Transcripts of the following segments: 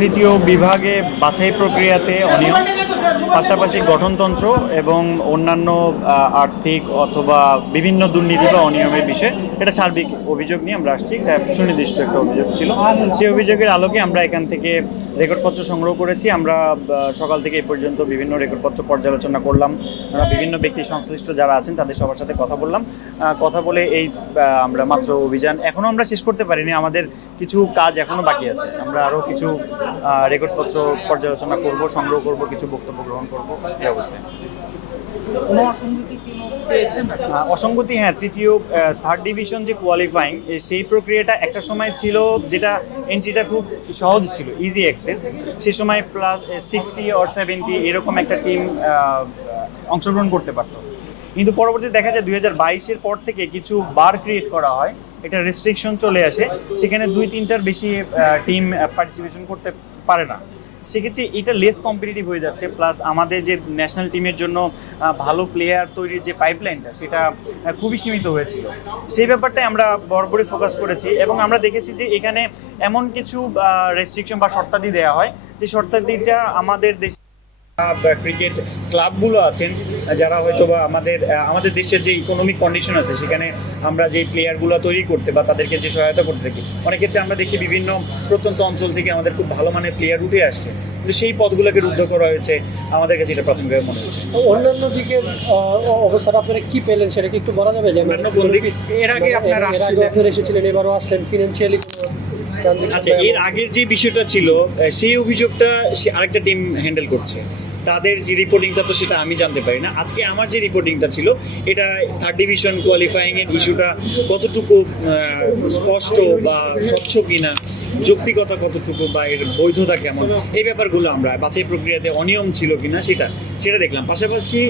তৃতীয় বিভাগে বাছাই প্রক্রিয়াতে অনিয়ম, পাশাপাশি গঠনতন্ত্র এবং অন্যান্য আর্থিক অথবা বিভিন্ন দুর্নীতি বা অনিয়মের বিষয়ে এটা সার্বিক অভিযোগ নিয়ে আমরা আসছি। এটা সুনির্দিষ্ট একটা অভিযোগ ছিল। সেই অভিযোগের আলোকে আমরা এখান থেকে রেকর্ডপত্র সংগ্রহ করেছি। আমরা সকাল থেকে এই পর্যন্ত বিভিন্ন রেকর্ডপত্র পর্যালোচনা করলাম। আমরা বিভিন্ন ব্যক্তি সংশ্লিষ্ট যারা আছেন তাদের সবার সাথে কথা বললাম। কথা বলে এই আমরা মাত্র অভিযান এখনও আমরা শেষ করতে পারিনি। আমাদের কিছু কাজ এখনও বাকি আছে। আমরা আরও কিছু আহ, রেকর্ডপত্র পর্যালোচনা করব সংগ্রহ করব কিছু বক্তব্য গ্রহণ করব এই অবস্থায়। অসঙ্গতি হ্যাঁ তৃতীয় থার্ড ডিভিশন যে কোয়ালিফাইং সেই প্রক্রিয়াটা একটা সময় ছিল যেটা এন্ট্রিটা খুব সহজ ছিল ইজি অ্যাক্সেস সে সময় প্লাস সিক্সটি অর সেভেন্টি এরকম একটা টিম অংশগ্রহণ করতে পারতো। কিন্তু পরবর্তীতে দেখা যায় দুই হাজার বাইশের পর থেকে কিছু বার ক্রিয়েট করা হয়। একটা রেস্ট্রিকশন চলে আসে, সেখানে দুই তিনটার বেশি টিম পার্টিসিপেশন করতে পারে না। সেক্ষেত্রে এটা লেস কম্পিটিটিভ হয়ে যাচ্ছে প্লাস আমাদের যে ন্যাশনাল টিমের জন্য ভালো প্লেয়ার তৈরির যে পাইপলাইনটা সেটা খুবই সীমিত হয়েছিল। সেই ব্যাপারটাই আমরা বরাবরই ফোকাস করেছি এবং আমরা দেখেছি যে এখানে এমন কিছু রেস্ট্রিকশন বা শর্তাদি দেওয়া হয়, যে শর্তাদিটা আমাদের দেশে ক্রিকেট ক্লাবগুলো আছেন যারা হয়তো বা আমাদের আমাদের দেশের যে ইকোনমিক কন্ডিশন আছে সেখানে আমরা যে প্লেয়ারগুলো তৈরি করতে বা তাদেরকে যে সহায়তা করতে থাকি অনেক ক্ষেত্রে আমরা দেখি বিভিন্ন প্রত্যন্ত অঞ্চল থেকে আমাদের খুব ভালো মানের প্লেয়ার উঠে আসছে কিন্তু সেই পদগুলোকে রুদ্ধ করা হয়েছে আমাদের কাছে এটা প্রাথমিকভাবে মনে হয়েছে অন্যান্য দিকের আহ, অবস্থাটা আপনারা কি পেলেন সেটা কি একটু বলা যাবে যে দিক? এর আগে আসছিলেন। আপনারা এসেছিলেন এবারও আসলেন ফিনান্সিয়ালি আচ্ছা এর আগের যে বিষয়টা ছিল সেই অভিযোগটা সে আরেকটা টিম হ্যান্ডেল করছে। তাদের যে রিপোর্টিংটা তো সেটা আমি জানতে পারি না। আজকে আমার যে রিপোর্টিংটা ছিল এটা থার্ড ডিভিশন কোয়ালিফাইং এর ইস্যুটা কতটুকু স্পষ্ট বা স্বচ্ছ কিনা যৌক্তিকতা কতটুকু বা এর বৈধতা কেমন এই ব্যাপারগুলো আমরা বাছাই প্রক্রিয়াতে অনিয়ম ছিল কিনা সেটা সেটা দেখলাম। পাশাপাশি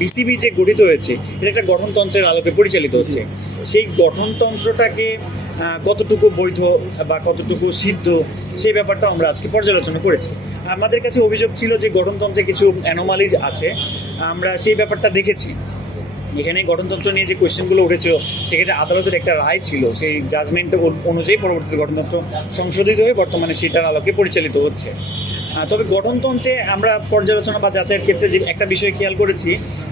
বিসিবি যে গঠিত হয়েছে এটা একটা গঠনতন্ত্রের আলোকে পরিচালিত হচ্ছে। সেই গঠনতন্ত্রটাকে কতটুকু বৈধ বা কতটুকু সিদ্ধ, সেই ব্যাপারটা আমরা আজকে পর্যালোচনা করেছি। আমাদের কাছে অভিযোগ ছিল যে গঠনতন্ত্রে কিছু অ্যানোমালিজ আছে। আমরা সেই ব্যাপারটা দেখেছি। এখানে গঠনতন্ত্র নিয়ে যে কোয়েশ্চেনগুলো উঠেছিল, সেক্ষেত্রে আদালতের একটা রায় ছিল। সেই জাজমেন্ট অনুযায়ী পরবর্তীতে গঠনতন্ত্র সংশোধিত হয়ে বর্তমানে সেটার আলোকে পরিচালিত হচ্ছে। তবে গঠনতন্ত্রে আমরা পর্যালোচনা বা যাচাইয়ের ক্ষেত্রে যে একটা বিষয় খেয়াল করেছি,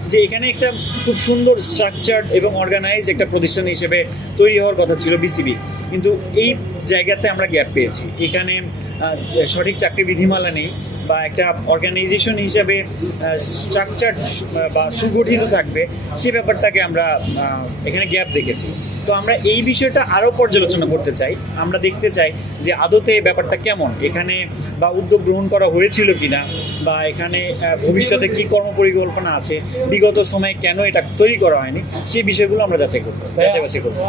যে এখানে একটা খুব সুন্দর স্ট্রাকচার্ড এবং অর্গানাইজ একটা প্রতিষ্ঠান হিসেবে তৈরি হওয়ার কথা ছিল বিসিবি কিন্তু এই জায়গাতে আমরা গ্যাপ পেয়েছি। এখানে সঠিক চাকরি বিধিমালা নেই বা একটা অর্গানাইজেশন হিসাবে স্ট্রাকচার বা সুগঠিত থাকবে, সে ব্যাপারটাকে আমরা এখানে গ্যাপ দেখেছি। তো আমরা এই বিষয়টা আরও পর্যালোচনা করতে চাই। আমরা দেখতে চাই যে আদতে ব্যাপারটা কেমন। এখানে বা উদ্যোগ গ্রহণ করা হয়েছিল কিনা বা এখানে ভবিষ্যতে কি কর্ম পরিকল্পনা আছে, বিগত সময়ে কেন এটা তৈরি করা হয়নি, সেই বিষয়গুলো আমরা যাচাই করব। যাচাই বাছাই করব।